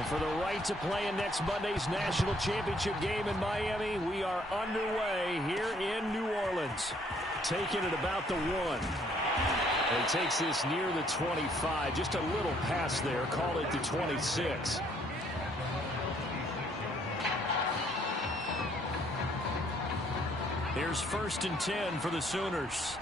And for the right to play in next Monday's national championship game in Miami, we are underway here in New Orleans. Taking it about the 1. And he takes this near the 25. Just a little pass there. Call it the 26. Here's 1st and 10 for the Sooners.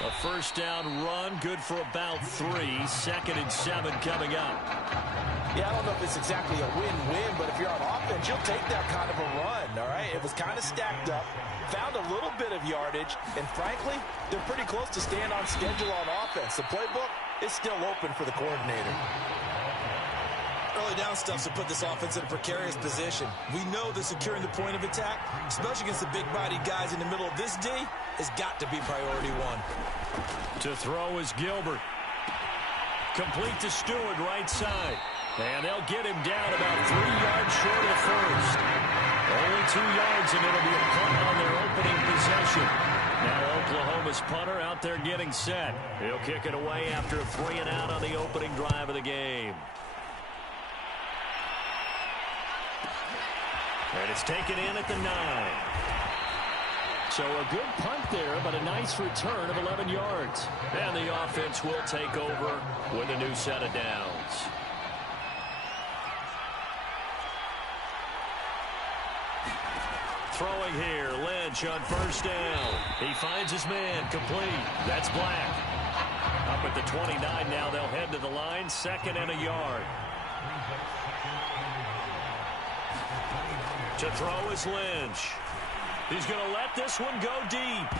A first down run, good for about 3. 2nd and 7 coming up. Yeah, I don't know if it's exactly a win-win, but if you're on offense, you'll take that kind of a run, all right? It was kind of stacked up, found a little bit of yardage, and frankly, they're pretty close to staying on schedule on offense. The playbook is still open for the coordinator. Early down stuff to put this offense in a precarious position. We know that securing the point of attack, especially against the big-bodied guys in the middle of this D, has got to be priority 1. To throw is Gilbert. Complete to Stewart, right side. And they'll get him down about 3 yards short of first. Only 2 yards, and it'll be a punt on their opening possession. Now Oklahoma's punter out there getting set. He'll kick it away after a 3 and out on the opening drive of the game. And it's taken in at the 9. So a good punt there, but a nice return of 11 yards. And the offense will take over with a new set of downs. Throwing here, Lynch on 1st down. He finds his man, complete. That's Black. Up at the 29 now, they'll head to the line, 2nd and a yard. To throw is Lynch. He's going to let this one go deep.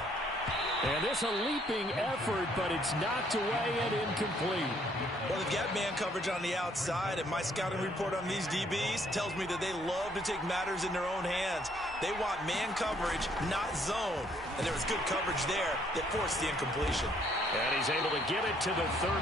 And this a leaping effort, but it's knocked away and incomplete. Well, they've got man coverage on the outside, and my scouting report on these DBs tells me that they love to take matters in their own hands. They want man coverage, not zone. And there was good coverage there that forced the incompletion. And he's able to get it to the 33.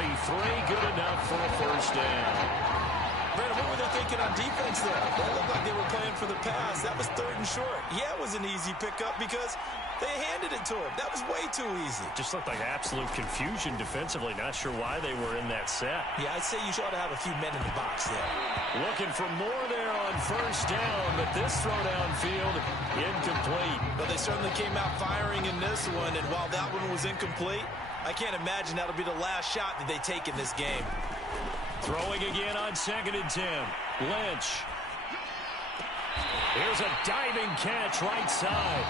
Good enough for a first down. Brandon, what were they thinking on defense there? That looked like they were playing for the pass. That was 3rd and short. Yeah, it was an easy pickup because they handed it to him. That was way too easy. Just looked like absolute confusion defensively. Not sure why they were in that set. Yeah, I'd say you ought to have a few men in the box there. Looking for more there on 1st down, but this throw downfield incomplete. But they certainly came out firing in this one, and while that one was incomplete, I can't imagine that'll be the last shot that they take in this game. Throwing again on 2nd and 10. Lynch. Here's a diving catch right side.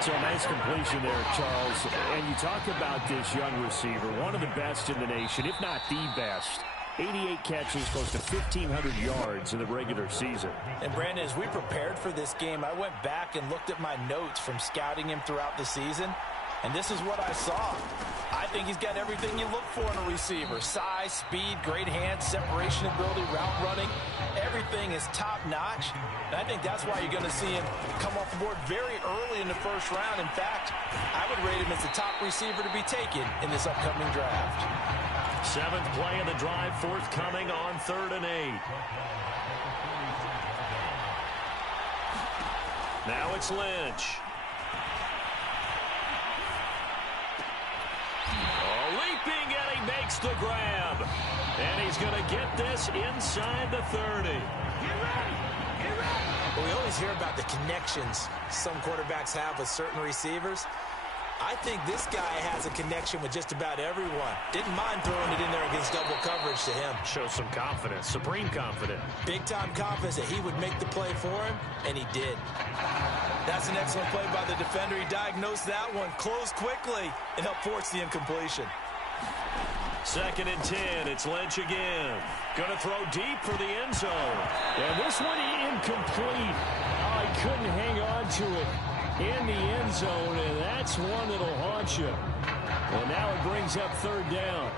So a nice completion there, Charles. And you talk about this young receiver, one of the best in the nation, if not the best. 88 catches, close to 1,500 yards in the regular season. And Brandon, as we prepared for this game, I went back and looked at my notes from scouting him throughout the season. And this is what I saw. I think he's got everything you look for in a receiver. Size, speed, great hands, separation ability, route running. Everything is top-notch. And I think that's why you're going to see him come off the board very early in the 1st round. In fact, I would rate him as the top receiver to be taken in this upcoming draft. 7th play of the drive, forthcoming on 3rd and 8. Now it's Lynch. Leaping, and he makes the grab. And he's going to get this inside the 30. Well, we always hear about the connections some quarterbacks have with certain receivers. I think this guy has a connection with just about everyone. Didn't mind throwing it in there against double coverage to him. Shows some confidence, supreme confidence. Big-time confidence that he would make the play for him, and he did. That's an excellent play by the defender. He diagnosed that one, closed quickly, and helped force the incompletion. 2nd and 10. It's Lynch again. Going to throw deep for the end zone. And this one incomplete. Oh, he couldn't hang on to it in the end zone, and that's one that'll haunt you. Well, now it brings up 3rd down.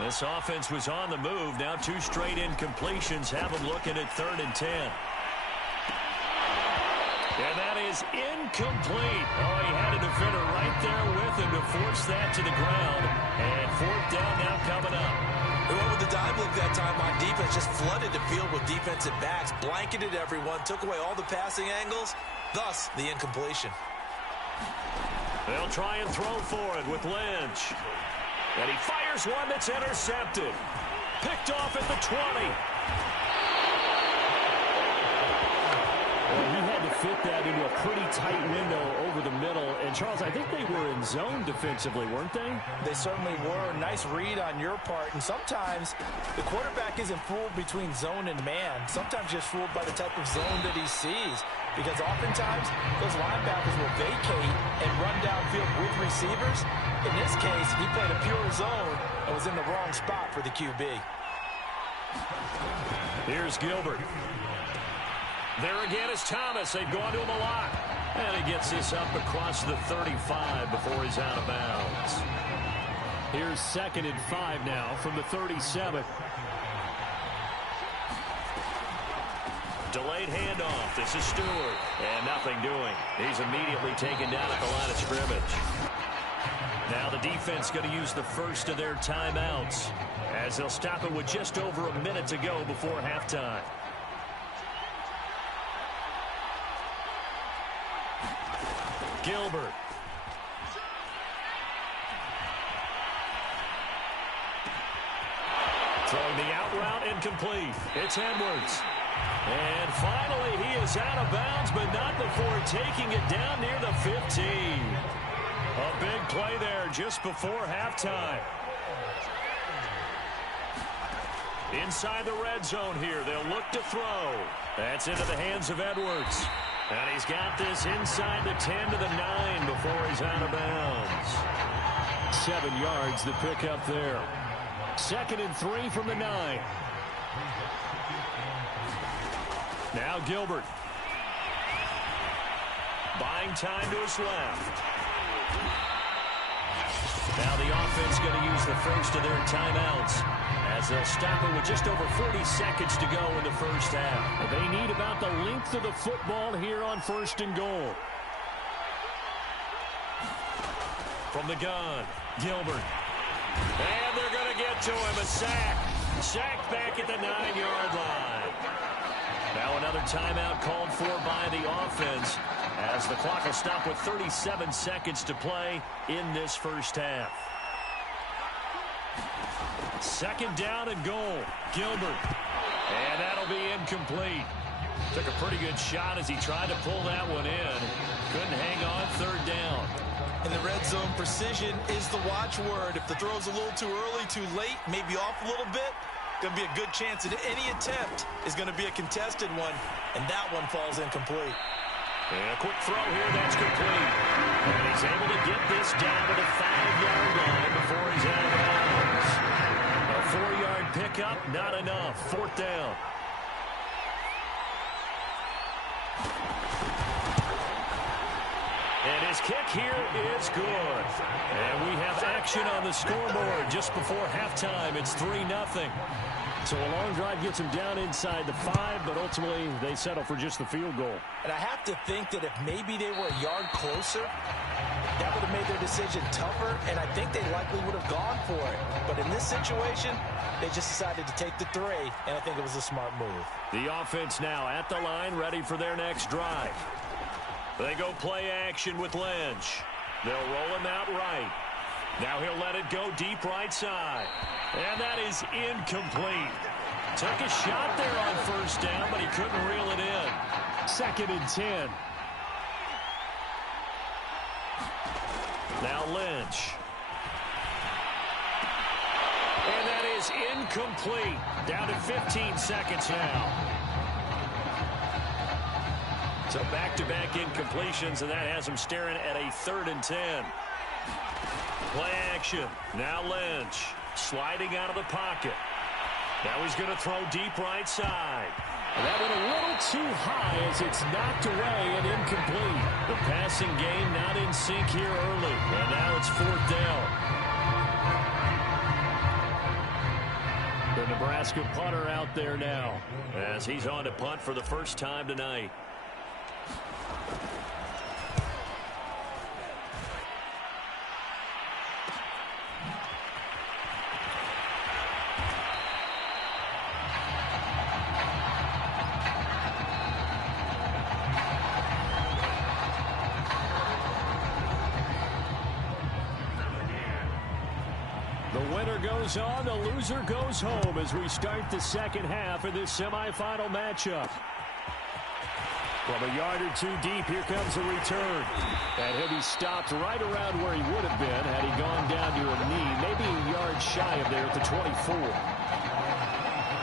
This offense was on the move. Now 2 straight incompletions have them looking at 3rd and 10. And that is incomplete. Oh, he had a defender right there with him to force that to the ground. And 4th down now coming up. Who went with the dime look that time on defense, just flooded the field with defensive backs, blanketed everyone, took away all the passing angles, thus the incompletion. They'll try and throw for it with Lynch. And he fires one that's intercepted. Picked off at the 20. Well, he had to fit that into a pretty tight window over the middle. And, Charles, I think they were in zone defensively, weren't they? They certainly were. Nice read on your part. And sometimes the quarterback isn't fooled between zone and man. Sometimes just fooled by the type of zone that he sees. Because oftentimes, those linebackers will vacate and run downfield with receivers. In this case, he played a pure zone and was in the wrong spot for the QB. Here's Gilbert. There again is Thomas. They've gone to him a lot. And he gets this up across the 35 before he's out of bounds. Here's 2nd and 5 now from the 37. Delayed handoff. This is Stewart. And nothing doing. He's immediately taken down at the line of scrimmage. Now the defense going to use the first of their timeouts as they'll stop it with just over a minute to go before halftime. Gilbert. Throwing the out route incomplete. It's Edwards. And finally he is out of bounds, but not before taking it down near the 15. A big play there just before halftime. Inside the red zone here. They'll look to throw. That's into the hands of Edwards. And he's got this inside the 10 to the 9 before he's out of bounds. 7 yards the pick up there. 2nd and 3 from the 9. Now Gilbert. Buying time to his left. Now the offense going to use the first of their timeouts as they'll stop it with just over 40 seconds to go in the first half. They need about the length of the football here on 1st and goal. From the gun, Gilbert. And they're going to get to him. A sack. Sacked back at the 9-yard line. Now another timeout called for by the offense as the clock will stop with 37 seconds to play in this first half. 2nd down and goal. Gilbert. And that'll be incomplete. Took a pretty good shot as he tried to pull that one in. Couldn't hang on 3rd down. In the red zone, precision is the watchword. If the throw's a little too early, too late, maybe off a little bit, going to be a good chance that any attempt is going to be a contested one, and that one falls incomplete. And a quick throw here, that's complete. And he's able to get this down to the 5-yard line before he's out of bounds. A 4-yard pickup, not enough. 4th down. And his kick here is good. And we have action on the scoreboard just before halftime. It's 3-0. So a long drive gets them down inside the 5, but ultimately they settle for just the field goal. And I have to think that if maybe they were a yard closer, that would have made their decision tougher, and I think they likely would have gone for it. But in this situation, they just decided to take the 3, and I think it was a smart move. The offense now at the line, ready for their next drive. They go play action with Lynch. They'll roll him out right. Now he'll let it go deep right side. And that is incomplete. Took a shot there on 1st down, but he couldn't reel it in. 2nd and 10. Now Lynch. And that is incomplete. Down to 15 seconds now. So back-to-back incompletions, and that has him staring at a 3rd and 10. Play action. Now Lynch sliding out of the pocket. Now he's going to throw deep right side. That went a little too high as it's knocked away and incomplete. The passing game not in sync here early. And now it's 4th down. The Nebraska punter out there now as he's on to punt for the first time tonight. winner goes on, the loser goes home as we start the second half of this semifinal matchup. From a yard or two deep, here comes a return. And he'll be stopped right around where he would have been had he gone down to a knee, maybe a yard shy of there at the 24.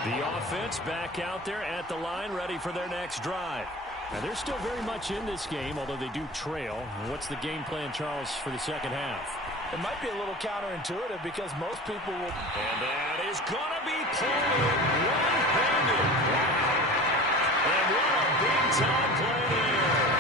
The offense back out there at the line, ready for their next drive. Now, they're still very much in this game, although they do trail. What's the game plan, Charles, for the second half? It might be a little counterintuitive because most people will... And that is going to be pulled in one-handed. And what a big-time play there.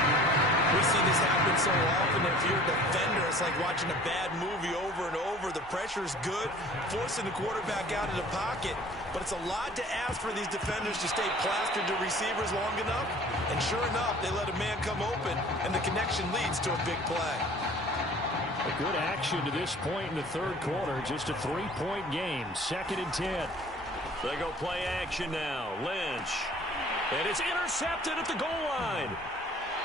We see this happen so often. If you're a defender, it's like watching a bad movie over and over. The pressure's good, forcing the quarterback out of the pocket. But it's a lot to ask for these defenders to stay plastered to receivers long enough. And sure enough, they let a man come open, and the connection leads to a big play. A good action to this point in the third quarter. Just a 3-point game. 2nd and 10. They go play action now. Lynch. And it's intercepted at the goal line.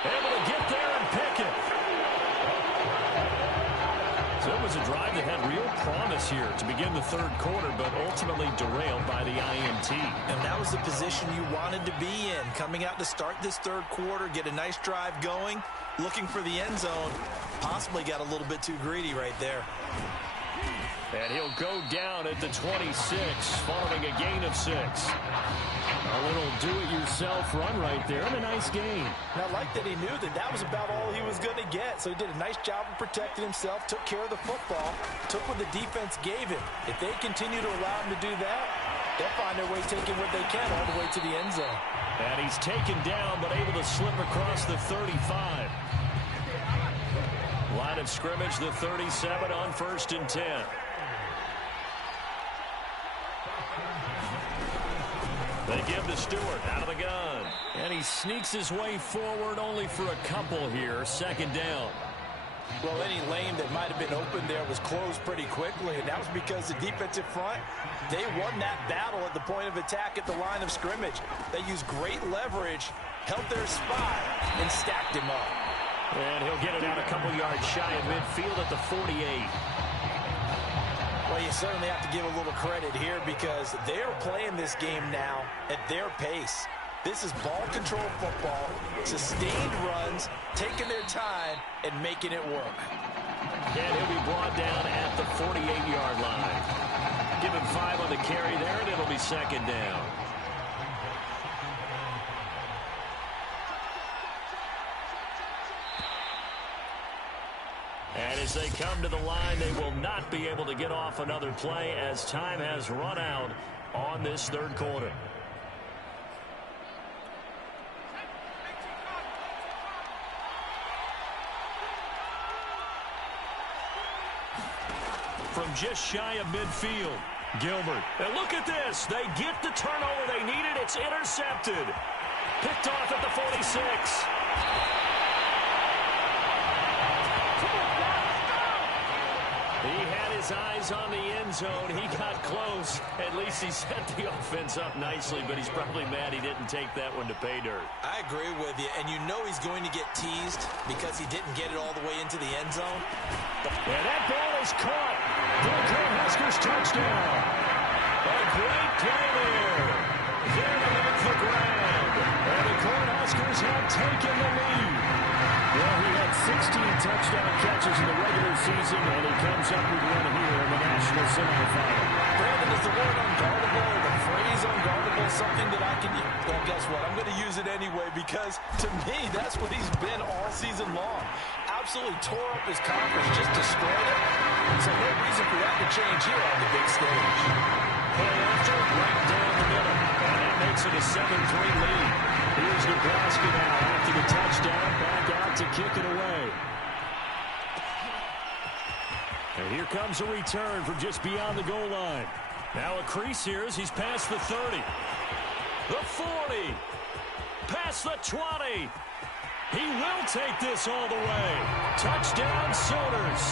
Able to get there and pick it. So it was a drive that had real promise here to begin the third quarter, but ultimately derailed by the INT. And that was the position you wanted to be in. Coming out to start this third quarter, get a nice drive going, looking for the end zone. Possibly got a little bit too greedy right there. And he'll go down at the 26, following a gain of 6. A little do-it-yourself run right there, and a nice gain. And I like that he knew that that was about all he was going to get. So he did a nice job of protecting himself, took care of the football, took what the defense gave him. If they continue to allow him to do that, they'll find their way taking what they can all the way to the end zone. And he's taken down, but able to slip across the 35. Line of scrimmage, the 37 on 1st and 10. They give to Stewart out of the gun. And he sneaks his way forward only for a couple here. 2nd down. Well, any lane that might have been open there was closed pretty quickly, and that was because the defensive front, they won that battle at the point of attack at the line of scrimmage. They used great leverage, held their spot, and stacked him up. And he'll get it out a couple yards shy of midfield at the 48. Well, you certainly have to give a little credit here because they're playing this game now at their pace. This is ball control football, sustained runs, taking their time, and making it work. And he'll be brought down at the 48-yard line. Give him 5 on the carry there, and it'll be 2nd down. And as they come to the line, they will not be able to get off another play as time has run out on this third quarter. From just shy of midfield, Gilbert. And look at this. They get the turnover they needed. It's intercepted. Picked off at the 46. He had his eyes on the end zone. He got close. At least he set the offense up nicely, but he's probably mad he didn't take that one to pay dirt. I agree with you, and you know he's going to get teased because he didn't get it all the way into the end zone. And that ball is caught. For the Cornhuskers touchdown. A great play there. There to make the grab. And the Cornhuskers have taken the lead. Well, he had 16 touchdown catches in the regular season, and he comes up with one here in the national semifinal. Brandon, is the word unguardable or the phrase unguardable something that I can use? Well, guess what? I'm going to use it anyway because, to me, that's what he's been all season long. Absolutely tore up his conference, just destroyed it. So no reason for that to change here on the big stage. Play after, right down the middle. And that makes it a 7-3 lead. Here's Nebraska now after the touchdown, back out to kick it away. And here comes a return from just beyond the goal line. Now a crease here as he's past the 30. The 40. Past the 20. He will take this all the way. Touchdown Sooners.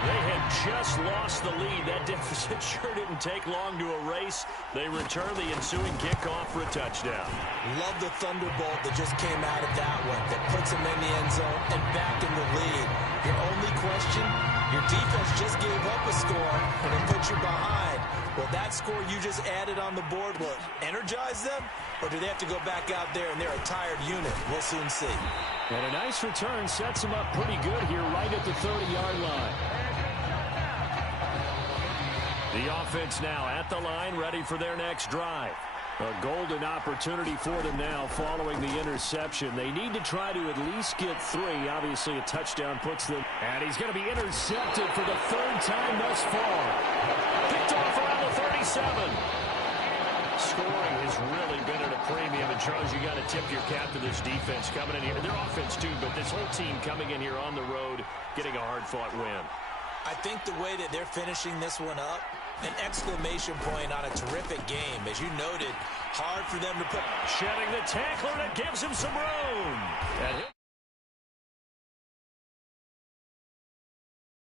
They had just lost the lead. That deficit sure didn't take long to erase. They return the ensuing kickoff for a touchdown. Love the thunderbolt that just came out of that one that puts him in the end zone and back in the lead. Your only question, Your defense just gave up a score, and it put you behind. Well, that score you just added on the board will energize them, or do they have to go back out there and they're a tired unit? We'll soon see. And a nice return sets them up pretty good here right at the 30-yard line. The offense now at the line, ready for their next drive. A golden opportunity for them now following the interception. They need to try to at least get 3. Obviously, a touchdown puts them. And he's going to be intercepted for the 3rd time thus far. Picked off around the 37. Scoring has really been at a premium. And, Charles, you got to tip your cap to this defense coming in here. Their offense, too, but this whole team coming in here on the road, getting a hard-fought win. I think the way that they're finishing this one up, an exclamation point on a terrific game. As you noted, hard for them to put. Shedding the tackler, that gives him some room.